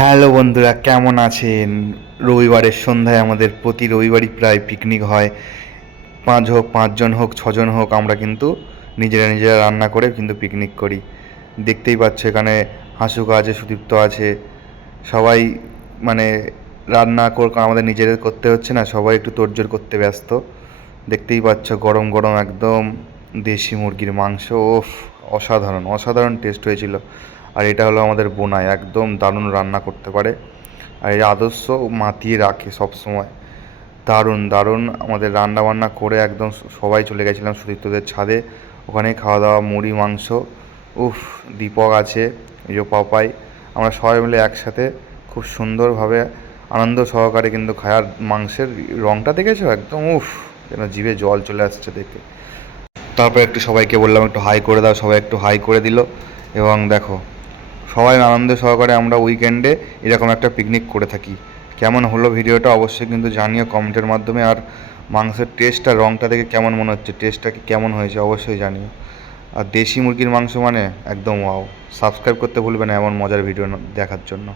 Hello বন্ধুরা, কেমন আছেন? রবিবারের সন্ধ্যায় আমাদের প্রতি রবিবারই প্রায় পিকনিক হয়। 5 জন হোক 6 জন হোক, আমরা কিন্তু নিজেরা নিজেরা রান্না করে কিন্তু পিকনিক করি। দেখতেই পাচ্ছ এখানে হাসুকা আছে, সুদীপ্ত আছে, সবাই মানে রান্না আমাদের নিজেদের করতে হচ্ছে না, সবাই একটু তোড়জোড় করতে ব্যস্ত। দেখতেই পাচ্ছ গরম গরম একদম দেশি মুরগির মাংস। ওফ, অসাধারণ অসাধারণ টেস্ট হয়েছিল। আর এটা হলো আমাদের বোনাই, একদম দারুণ রান্না করতে পারে। আর এই আদর্শ মাতিয়ে রাখে সব সময়। দারুণ দারুণ আমাদের রান্না বান্না করে একদম সবাই চলে গেছিলাম সুদীপ্তদের ছাদে। ওখানে খাওয়া দাওয়া, মুড়ি মাংস। উফ, দীপক আছে, এই যে পাপাই, আমরা সবাই মিলে একসাথে খুব সুন্দরভাবে আনন্দ সহকারে কিন্তু খায়ার মাংসের রঙটা দেখেছো একদম, উফ, যেন জিভে জল চলে আসছে দেখে। তারপর একটু সবাইকে বললাম একটু হাই করে দাও, সবাই একটু হাই করে দিল। এবং দেখো, সবাই আনন্দ সহকারে আমরা উইকেন্ডে এরকম একটা পিকনিক করে থাকি। কেমন হলো ভিডিওটা অবশ্যই কিন্তু জানিও কমেন্টের মাধ্যমে। আর মাংসের টেস্টটা, রঙটা দেখে কেমন মনে হচ্ছে, টেস্টটা কি কেমন হয়েছে অবশ্যই জানিও। আর দেশি মুরগির মাংস মানে একদম ওয়াও। সাবস্ক্রাইব করতে ভুলবে না এমন মজার ভিডিও দেখার জন্য।